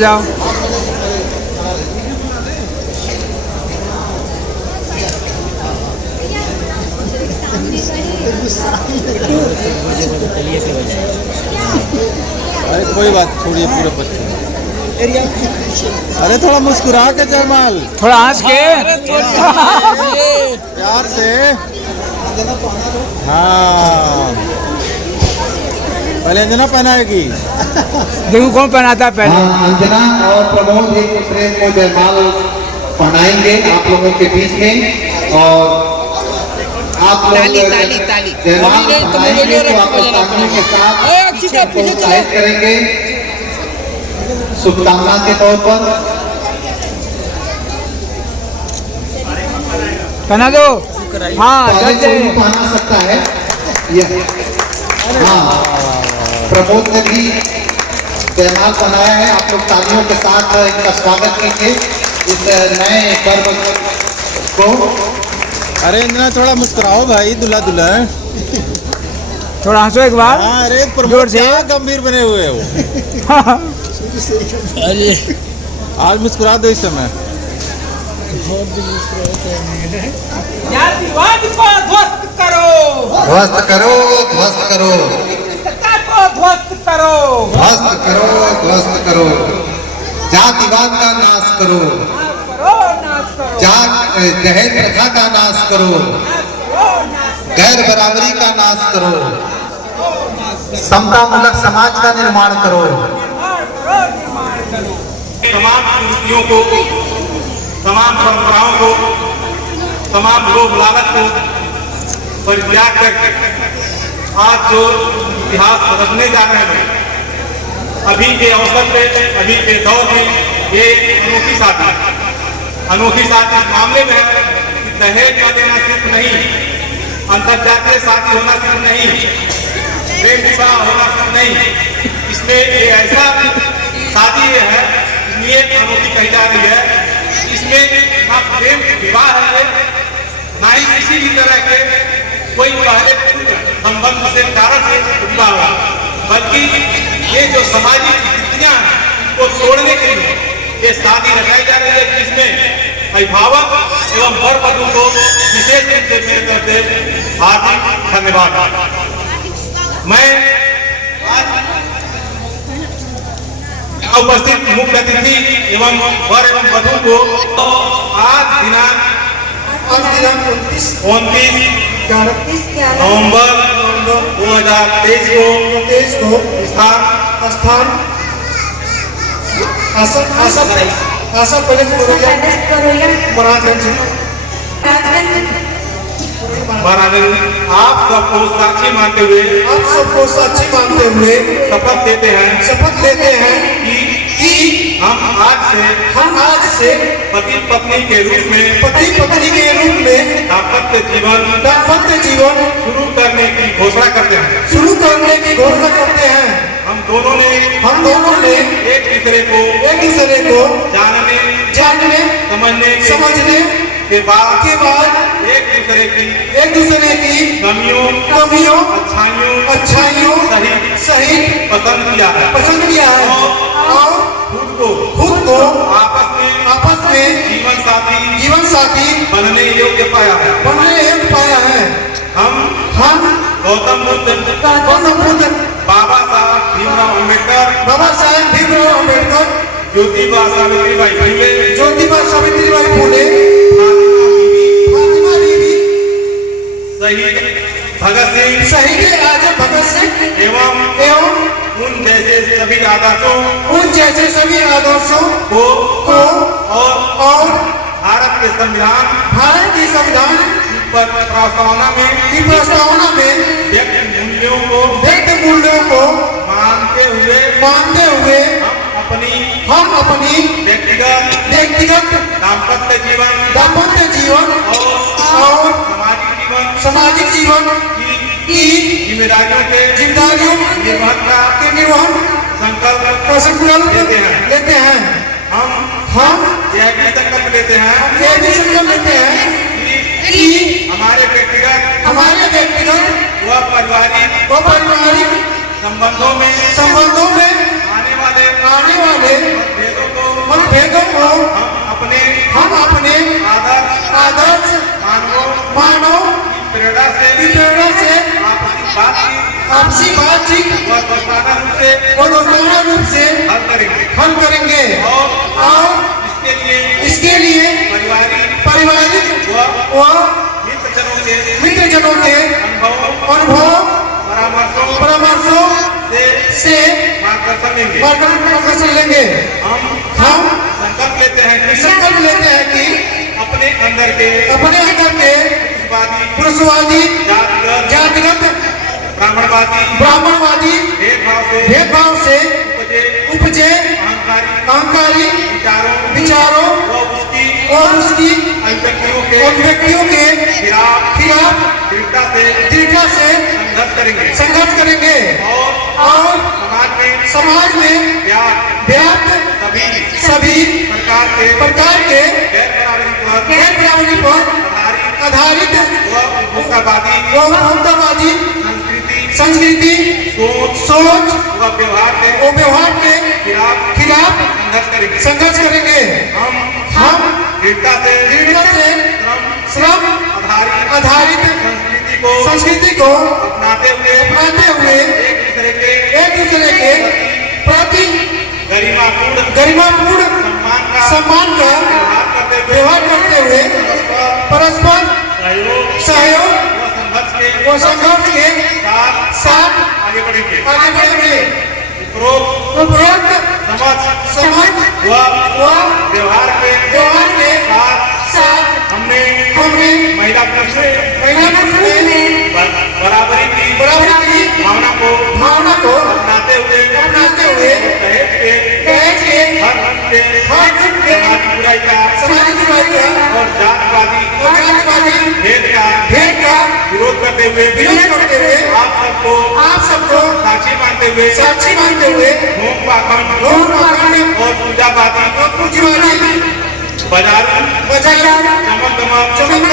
जाओ। अरे कोई बात छोड़िए पूरे बच्चे। अरे थोड़ा मुस्कुरा के जयमाल, थोड़ा हंस के प्यार से। हाँ पहले अंजना पहनाएगी। देखो कौन पहनाता है पहले। हाँ, अंजना और प्रमोद एक दूसरे को जयमाल पहनाएंगे आप लोगों के बीच में। और आप लोग जयमाल पहनाएंगे तो आप लोग तालियों के साथ प्रोत्साहित करेंगे शुभकामना के तौर पर। पहना दो। हाँ पहना सकता है ये। हाँ प्रमोद ने भी जयमाल पहनाया है। आप लोग तालियों के साथ इनका स्वागत कीजिए इस नए पर्व को। अरे अंजना थोड़ा मुस्कुराओ भाई, दुल्हा दुल्हन। थोड़ा हंसो एक बार। हाँ अरे जोर से। गंभीर बने हुए हो। अरे आज मुस्कुरा दो इस समय। जातिवाद को ध्वस्त करो, ध्वस्त करो, ध्वस्त करो, सत्ता को ध्वस्त करो, ध्वस्त करो, ध्वस्त करो, जातिवाद का नाश करो, नाश करो, दहेज प्रथा का नाश करो, गैर बराबरी का नाश करो, समतामूलक समाज का निर्माण करो। निर्माण करो। तमाम कुरीतियों को, तमाम परंपराओं को, तमाम लोभ लालच को परित्याग कर आज जो इतिहास बदलने जा रहे हैं, अभी के अवसर पे, अभी के दौर में ये अनोखी शादी इस मामले में है कि दहेज न देना सिर्फ नहीं, अंतरजातीय शादी होना सिर्फ नहीं, प्रेम विवाह होना सिर्फ नहीं, इसमें ये ऐसा शादी है इसलिए अनोखी कही जा रही है। इसमें ना प्रेम विवाह है, ना ही किसी भी तरह के कोई पहले संबंध से कारण से विवाह हुआ, बल्कि ये जो सामाजिक स्थितियां हैं उनको तोड़ने के लिए ये शादी रचाई जा रही है, जिसमें अभिभावक एवं वर वधू को विशेष रूप से मेरी तरफ से हार्दिक धन्यवाद। मैं आज उपस्थित मुख्य अतिथि एवं वर एवं वधू को आज दिनांक 29 नवंबर 2023 को स्थान आशा पैलेस महाराजगंज आप सबको साक्षी मानते हुए शपथ लेते हैं कि हम आज से पति पत्नी के रूप में दाम्पत्य जीवन शुरू करने की घोषणा करते हैं। हम दोनों ने एक दूसरे को जानने समझने के बाद एक दूसरे की कमियों अच्छाइयों सही पसंद किया है और खुद को आपस में जीवन साथी बनने योग्य पाया है। हम गौतम बुद्ध, बाबा साहब भीमराव अम्बेडकर, ज्योतिबा सावित्रीबाई फुले, फातिमा बीवी, शहीद आजम भगत सिंह एवं उन जैसे सभी आदर्शों को और भारत के संविधान पर प्रस्तावना में व्यक्ति मूल्यों को मानते हुए हम अपनी व्यक्तिगत दाम्पत्य जीवन और सामाजिक जीवन की जिम्मेदारियों के निर्वहन संकल्प लेते हैं। हम यह भी संकल्प लेते हैं कि हमारे व्यक्तिगत व पारिवारिक संबंधों में वाले मतभेदों को हम अपने आदर्श मानव की प्रेरणा से आपसी बातचीत और दोस्ताना रूप से हल करेंगे और इसके लिए पारिवारिक व मित्रजनों के अनुभव परामर्शों से मार्गदर्शन लेंगे। हम संकल्प लेते हैं कि अपने अंदर के पुरुषवादी जातिगत ब्राह्मणवादी भेदभाव से उपजे अहंकारी विचारों और उसकी अभिव्यक्तियों के खिलाफ दृढ़ता से संघर्ष करेंगे और समाज में व्याप्त सभी प्रकार के गैर बराबरी पर आधारित उपभोक्तावादी संस्कृति सोच व व्यवहार के खिलाफ संघर्ष करेंगे। हम दृढ़ता से श्रम आधारित संस्कृति को अपनाते हुए एक दूसरे के प्रति गरिमापूर्ण सम्मान का व्यवहार करते हुए परस्पर सहयोग व संघर्ष के साथ आगे बढ़ेंगे। उपरोक्त समझ व व्यवहार के साथ हमने महिला पुरुष में बराबरी की भावना को अपनाते हुए दहेज के हर बुराई का और जातिवादी भेद का विरोध करते हुए आप सबको साक्षी मानते हुए होम पाखंड और पूजावादी बाजार चमक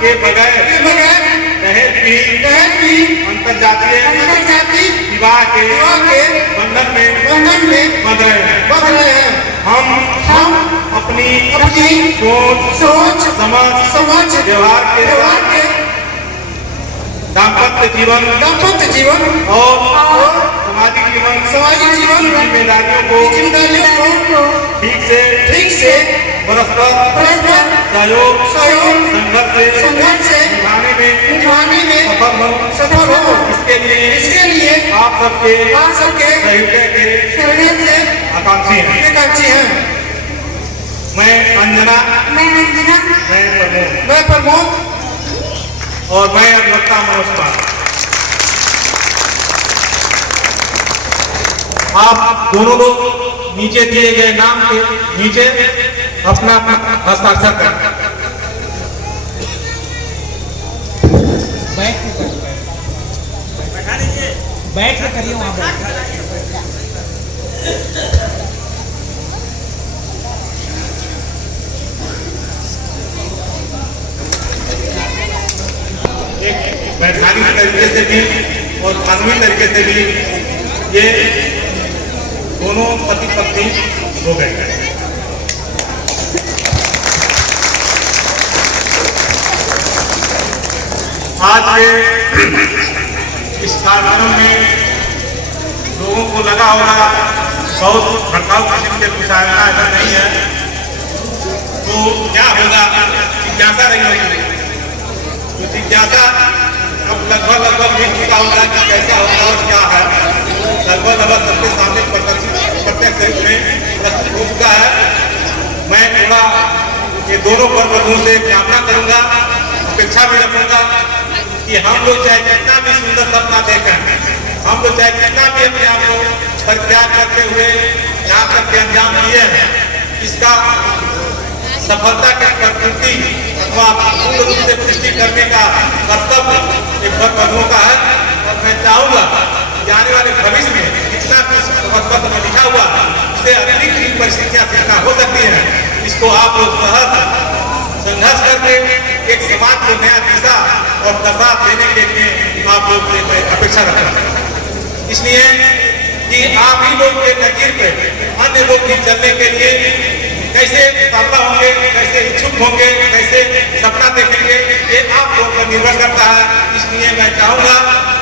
के बगैर दहेज भी अंतरजातीय विवाह के बंधन में बंध रहे हैं। हम अपनी सोच समझ व्यवहार के दाम्पत्य जीवन और सामाजिक जीवन जिम्मेदारियों को ठीक से परस्पर सहयोग संघर्ष से निभाने में सफल हो। इसके लिए आप सबके सहयोग से आकांक्षी हैं। मैं अंजना मैं प्रमोद और मैं अधिवक्ता मनोज कुमार। आप दोनों लोग नीचे दिए गए नाम के नीचे अपना हस्ताक्षर करें। बैठ के करिए वहाँ बैठ। एक वैधानिक तरीके से भी और कानूनी तरीके से भी ये दोनों पति पत्नी हो गए। आज के इस कार्यक्रम में लोगों को लगा होगा बहुत भड़काऊ किस्म के कुछ आयोजन ऐसा नहीं है, तो क्या होगा जिज्ञासा नहीं होगी। तो जिज्ञासा अब लगभग भी चुका होगा कि कैसा होगा और क्या है, लगभग सबके सामने प्रत्यक्ष रूप में प्रस्तुत हो चुका है। मैं थोड़ा ये दोनों वर्गों से कामना करूंगा, अपेक्षा भी रखूंगा कि हम लोग चाहे कितना भी सुंदर सपना देखें, हम लोग चाहे कितना भी अपने आप को परित्याग करते हुए यहाँ तक के अंजाम दिए हैं, इसका सफलता की प्रकृति अथवा पूर्ण रूप से पुष्टि करने का कर्तव्य एक वर्गों का है। और मैं चाहूंगा कि आने वाले भविष्य में जितना कुछ पत्र में लिखा हुआ उससे अतिरिक्त परिस्थितियां सीखना हो सकती है, इसको आप लोग सहज संघर्ष करके एक समाज को नया दिशा और दशा देने के लिए आप लोग से अपेक्षा रखता हूं। इसलिए कि आप ही लोग के नजीर पे अन्य लोग भी चलने के लिए कैसे ताबला होंगे, कैसे इच्छुक होंगे, कैसे सपना देखेंगे, ये आप लोग पर निर्भर करता है। इसलिए मैं चाहूंगा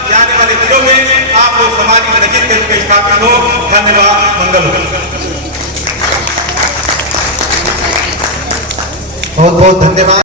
कि आने वाले दिनों में आप लोग सामाजिक नजीर के रूप में स्थापित हो। धन्यवाद, मंगल हो। बहुत बहुत धन्यवाद।